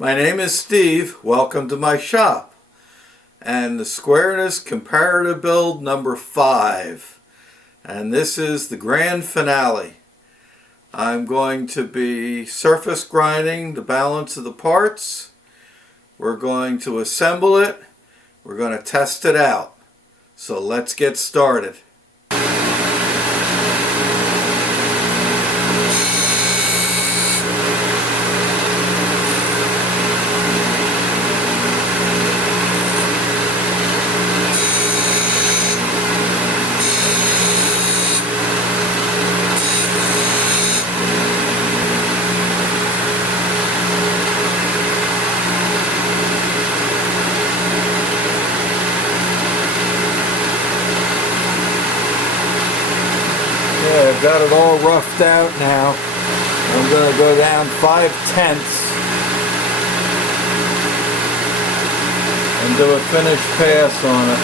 My name is Steve. Welcome to my shop and the Squareness Comparator build number 5. And this is the grand finale. I'm going to be surface grinding the balance of the parts. We're going to assemble it. We're going to test it out. So let's get started. I've got it all roughed out now. I'm going to go down 5/10 and do a finish pass on it.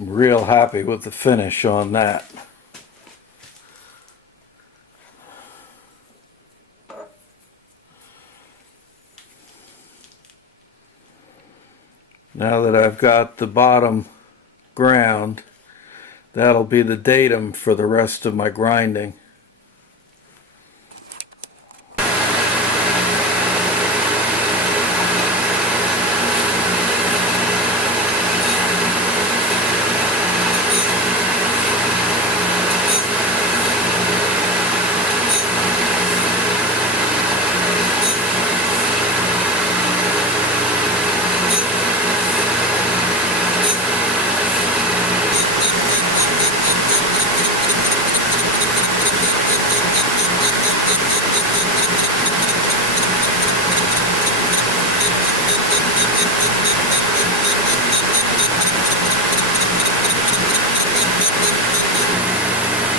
I'm real happy with the finish on that. Now that I've got the bottom ground, that'll be the datum for the rest of my grinding.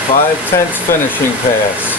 Five-tenths finishing pass.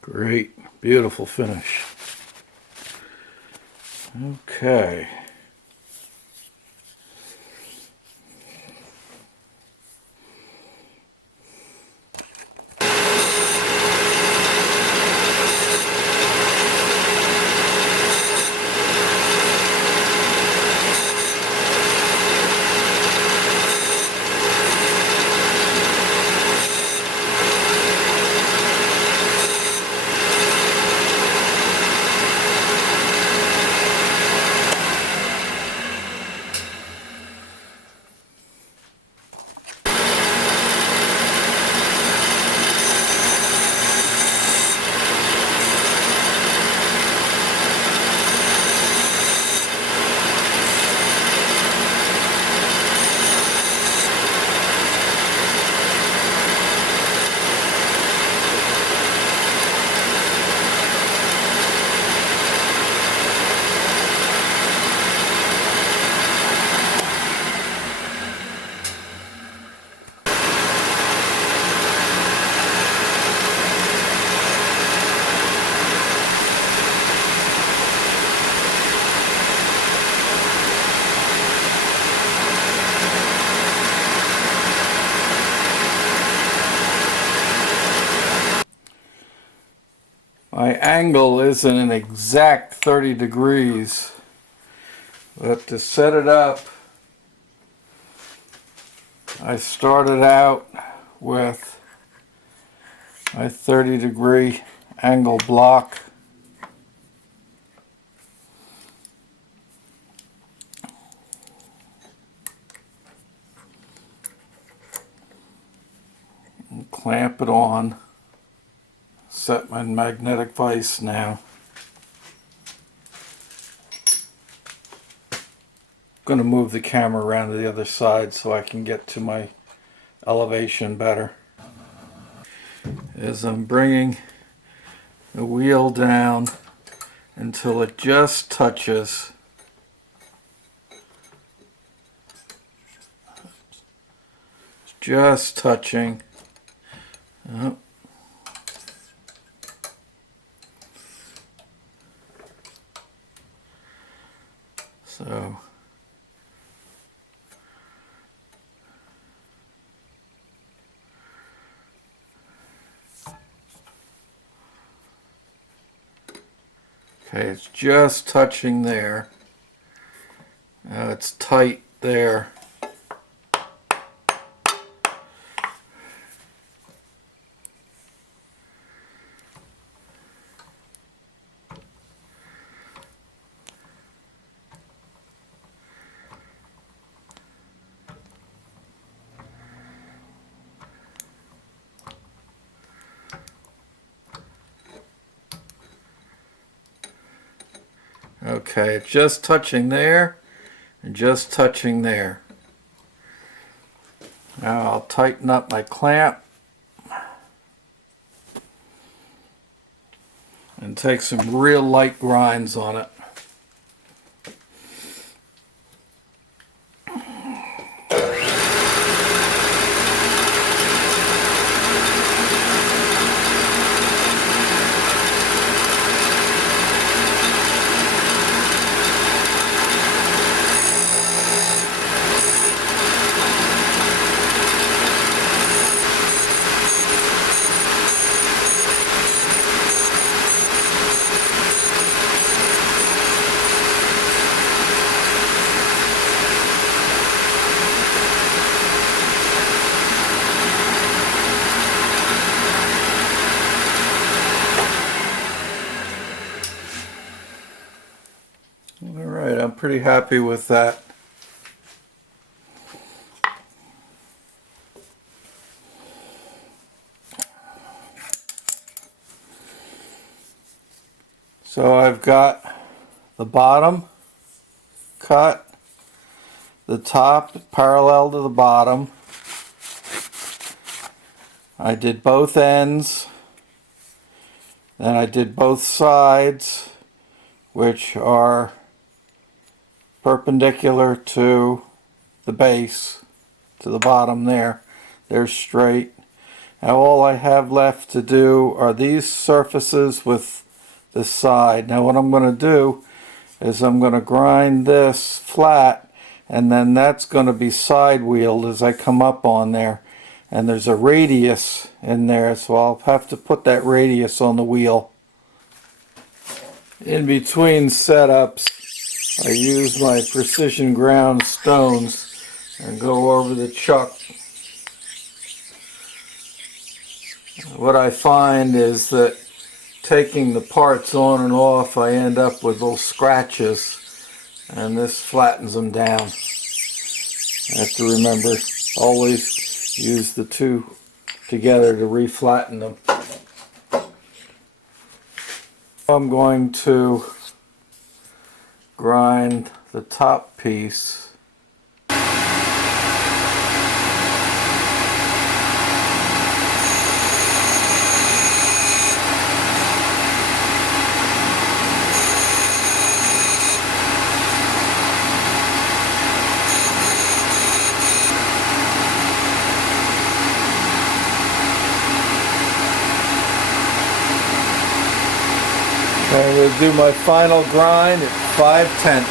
Great, beautiful finish. Okay. angle isn't an exact 30 degrees, but to set it up, I started out with my 30-degree angle block. And clamp it on. Set my magnetic vise now. I'm going to move the camera around to the other side so I can get to my elevation better. As I'm bringing the wheel down until it just touches. It's just touching. Oh. So okay, it's just touching there. Now it's tight there. Okay, it's just touching there and just touching there. Now I'll tighten up my clamp and take some real light grinds on it. Alright, I'm pretty happy with that. So I've got the bottom cut, the top parallel to the bottom. I did both ends, then I did both sides, which are perpendicular to the base, to the bottom there. They're straight. Now all I have left to do are these surfaces with this side. Now what I'm going to do is I'm going to grind this flat, and then that's going to be side wheeled as I come up on there. And there's a radius in there, so I'll have to put that radius on the wheel. In between setups, I use my precision ground stones and go over the chuck. What I find is that taking the parts on and off, I end up with little scratches, and this flattens them down. I have to remember, always use the two together to re-flatten them. I'm going to grind the top piece. I'm going to do my final grind at 5/10.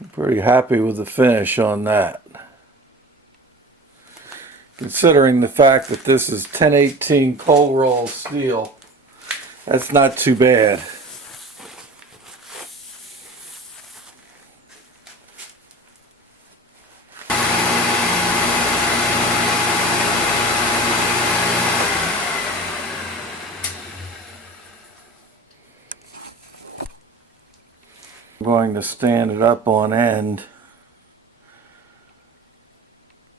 I'm pretty happy with the finish on that. Considering the fact that this is 1018 cold roll steel, that's not too bad. I'm going to stand it up on end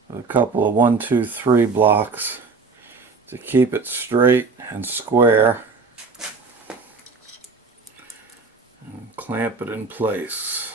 with a couple of 1, 2, 3 blocks to keep it straight and square, and clamp it in place.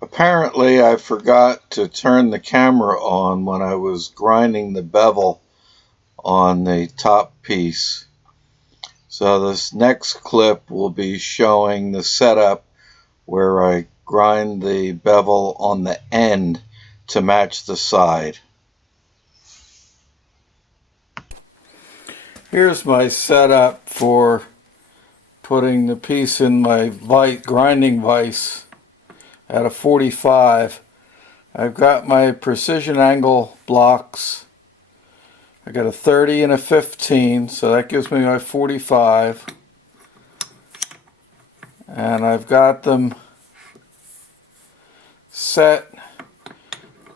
Apparently I forgot to turn the camera on when I was grinding the bevel on the top piece. So this next clip will be showing the setup where I grind the bevel on the end to match the side. Here's my setup for putting the piece in my grinding vise at a 45. I've got my precision angle blocks. I got a 30 and a 15, so that gives me my 45. And I've got them set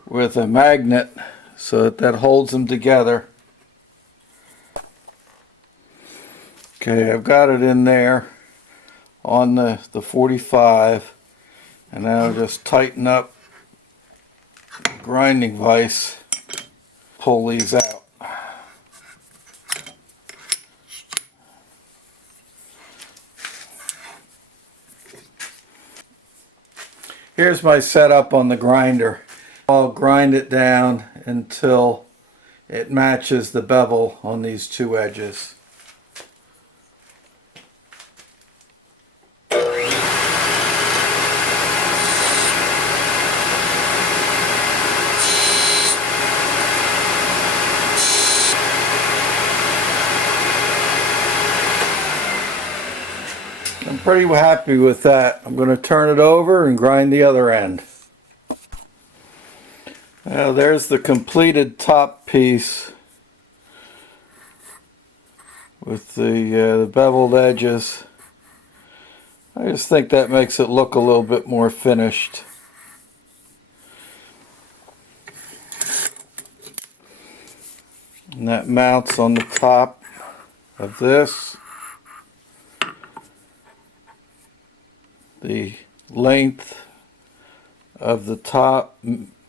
with a magnet so that holds them together. Okay, I've got it in there on the 45, and now I'll just tighten up the grinding vise, pull these out. Here's my setup on the grinder. I'll grind it down until it matches the bevel on these two edges. I'm pretty happy with that. I'm going to turn it over and grind the other end. Now there's the completed top piece with the beveled edges. I just think that makes it look a little bit more finished. And that mounts on the top of this. The length of the top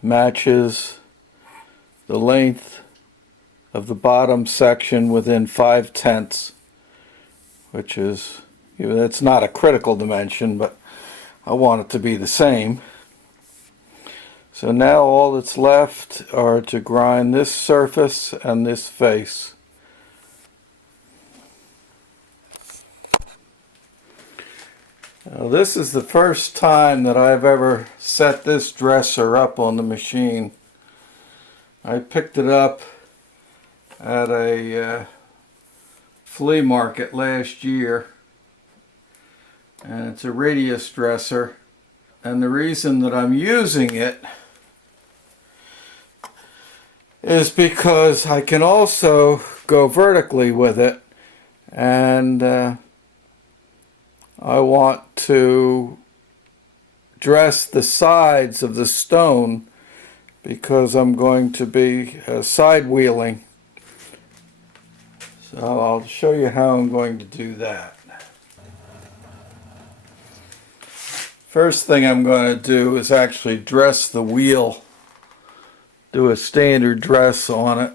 matches the length of the bottom section within 5/10, which is, that's not a critical dimension, but I want it to be the same. So now all that's left are to grind this surface and this face. Now, this is the first time that I've ever set this dresser up on the machine. I picked it up at a flea market last year, and it's a radius dresser, and the reason that I'm using it is because I can also go vertically with it, and I want to dress the sides of the stone because I'm going to be side wheeling. So I'll show you how I'm going to do that. First thing I'm going to do is actually dress the wheel, do a standard dress on it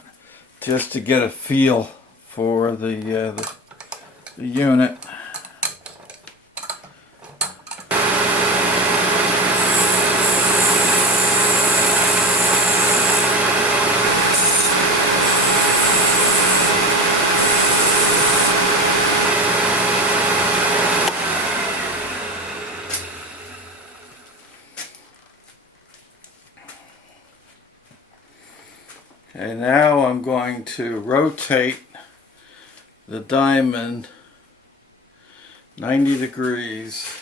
just to get a feel for the unit. And now I'm going to rotate the diamond 90 degrees.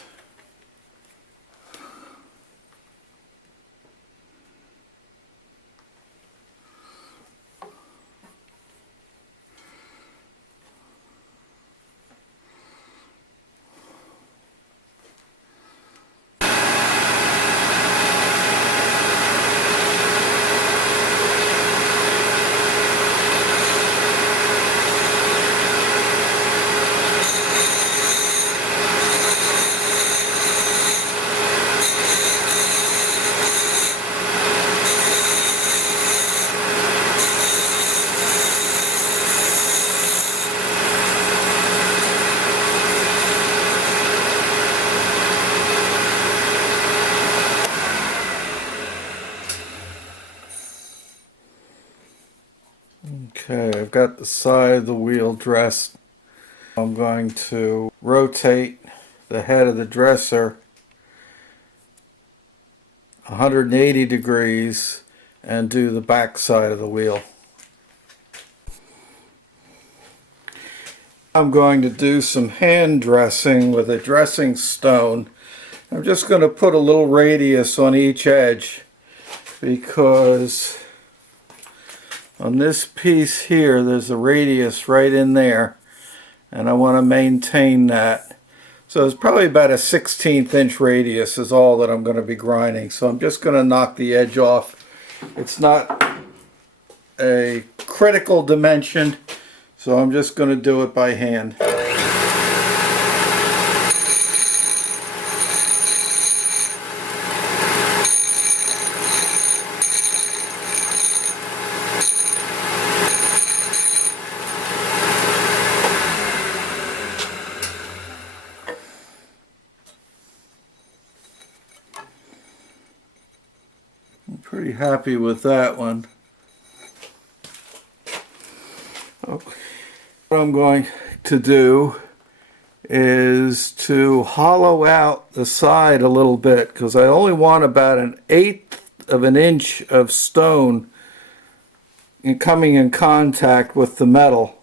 Okay, I've got the side of the wheel dressed. I'm going to rotate the head of the dresser 180 degrees and do the back side of the wheel. I'm going to do some hand dressing with a dressing stone. I'm just going to put a little radius on each edge because on this piece here there's a radius right in there and I want to maintain that. So it's probably about a 1/16 inch radius is all that I'm going to be grinding. So I'm just going to knock the edge off. It's not a critical dimension, so I'm just going to do it by hand. I'm pretty happy with that one. Okay. What I'm going to do is to hollow out the side a little bit because I only want about 1/8 of an inch of stone coming in contact with the metal.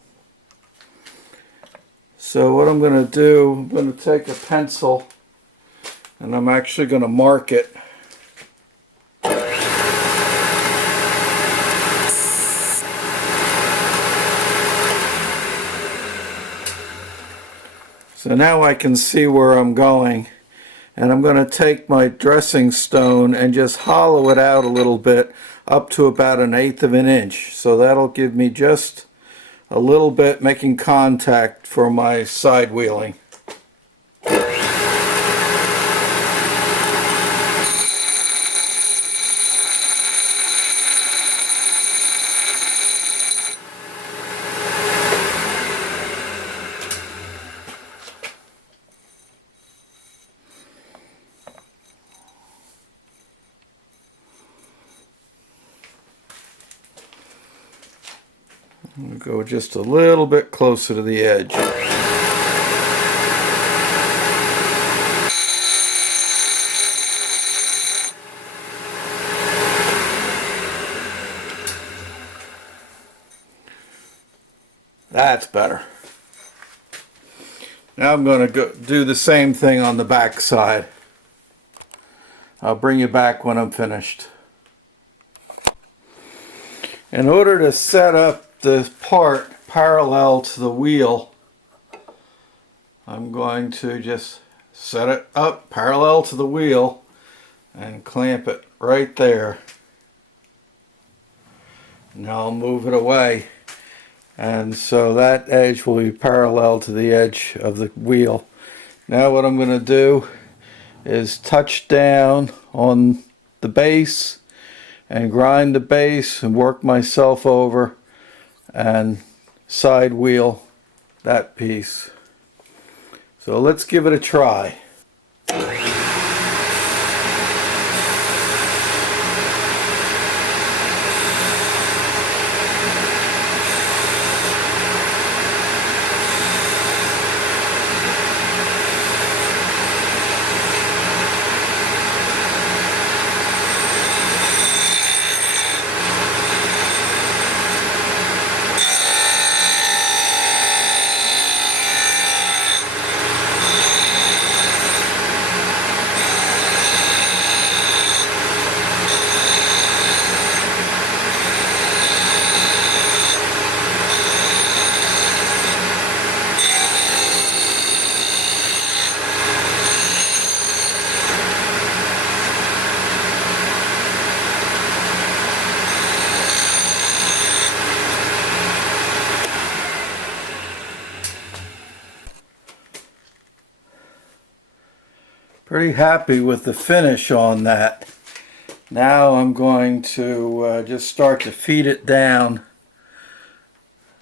So what I'm going to do, I'm going to take a pencil and I'm actually going to mark it. So now I can see where I'm going, and I'm going to take my dressing stone and just hollow it out a little bit up to about 1/8 of an inch. So that'll give me just a little bit making contact for my side wheeling. I'm going to go just a little bit closer to the edge. That's better. Now I'm going to go do the same thing on the back side. I'll bring you back when I'm finished. In order to set up the part parallel to the wheel, I'm going to just set it up parallel to the wheel and clamp it right there. Now I'll move it away, and so that edge will be parallel to the edge of the wheel. Now what I'm going to do is touch down on the base and grind the base and work myself over and side wheel that piece. So let's give it a try. Pretty happy with the finish on that. Now I'm going to just start to feed it down.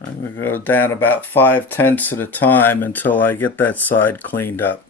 I'm going to go down about 5/10 at a time until I get that side cleaned up.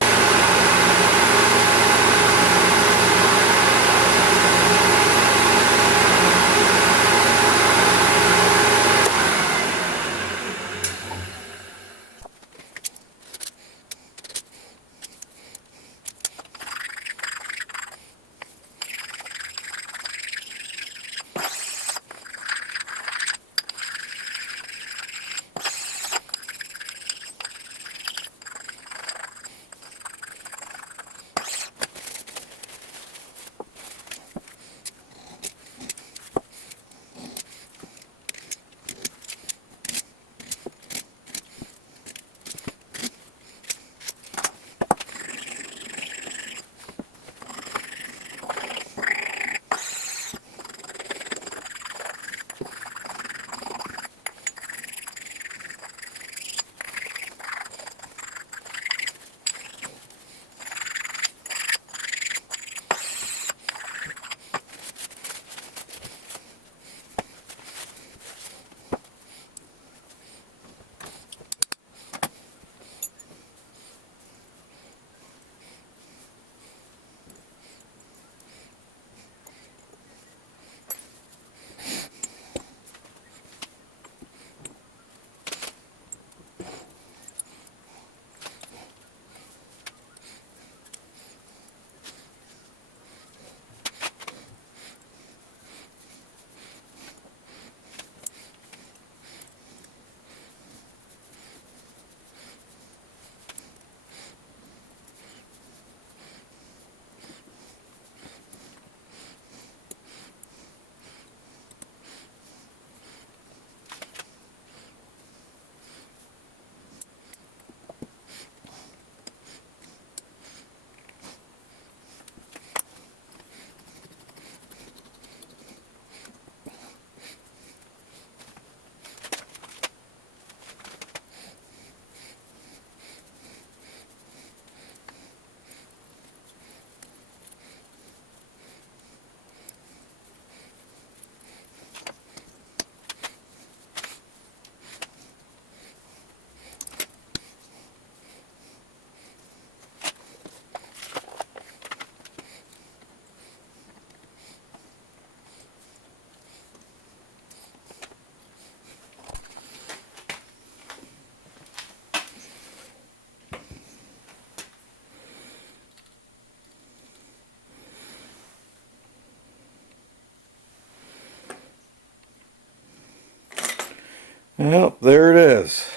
Well, there it is.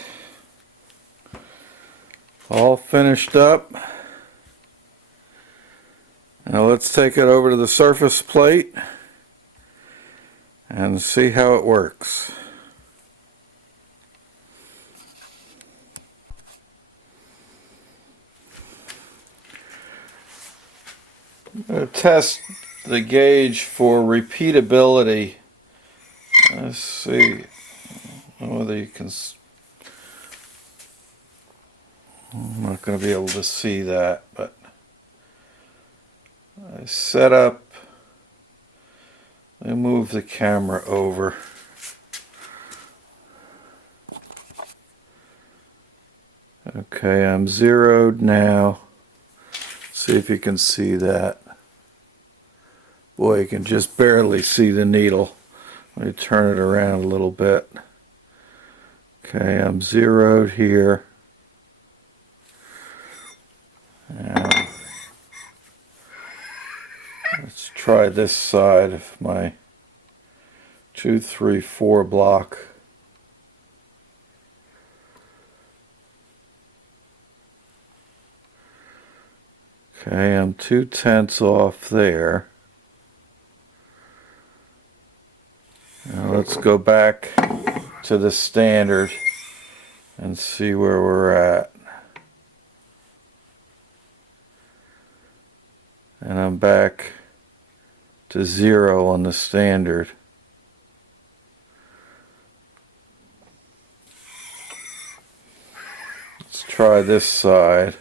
All finished up. Now let's take it over to the surface plate and see how it works. I'm going to test the gauge for repeatability. Let's see whether you can. I'm not going to be able to see that, but I set up. I move the camera over. Okay, I'm zeroed now. See if you can see that. Boy, you can just barely see the needle. Let me turn it around a little bit. Okay, I'm zeroed here. Now, let's try this side of my 2, 3, 4 block. Okay, I'm 2/10 off there. Now let's go back to the standard and see where we're at. And I'm back to 0 on the standard. Let's try this side.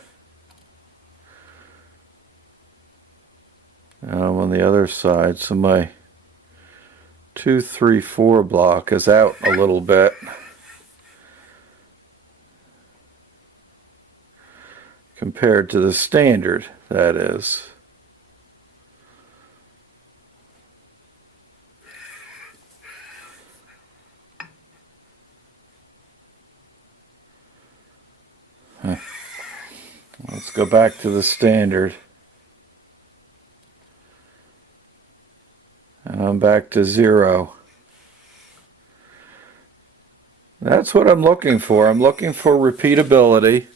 other side, so my 2, 3, 4 block is out a little bit compared to the standard, that is. Let's go back to the standard. And I'm back to 0. That's what I'm looking for. I'm looking for repeatability.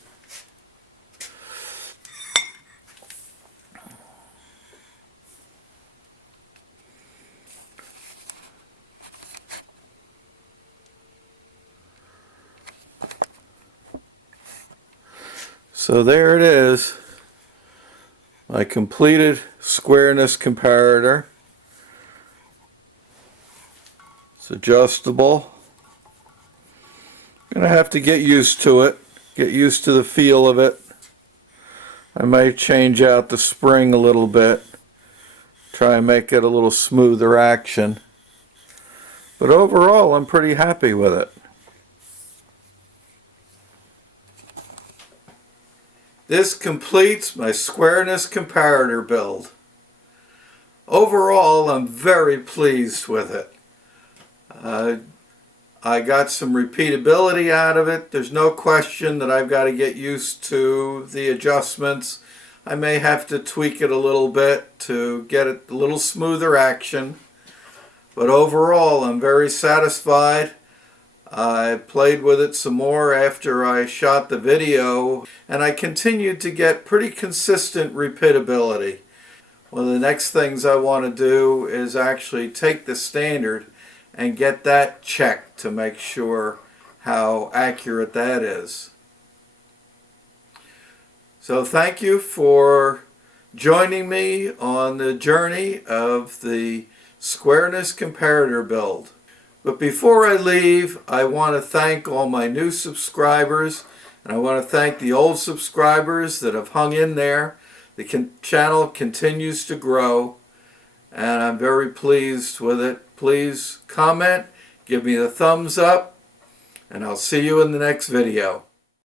So there it is, my completed squareness comparator. It's adjustable. I'm going to have to get used to it, get used to the feel of it. I might change out the spring a little bit, try and make it a little smoother action. But overall, I'm pretty happy with it. This completes my squareness comparator build. Overall, I'm very pleased with it. I got some repeatability out of it. There's no question that I've got to get used to the adjustments. I may have to tweak it a little bit to get it a little smoother action. But overall, I'm very satisfied. I played with it some more after I shot the video, and I continued to get pretty consistent repeatability. One of the next things I want to do is actually take the standard and get that checked to make sure how accurate that is. So thank you for joining me on the journey of the Squareness Comparator build. But before I leave, I want to thank all my new subscribers, and I want to thank the old subscribers that have hung in there. The channel continues to grow, and I'm very pleased with it. Please comment, give me a thumbs up, and I'll see you in the next video.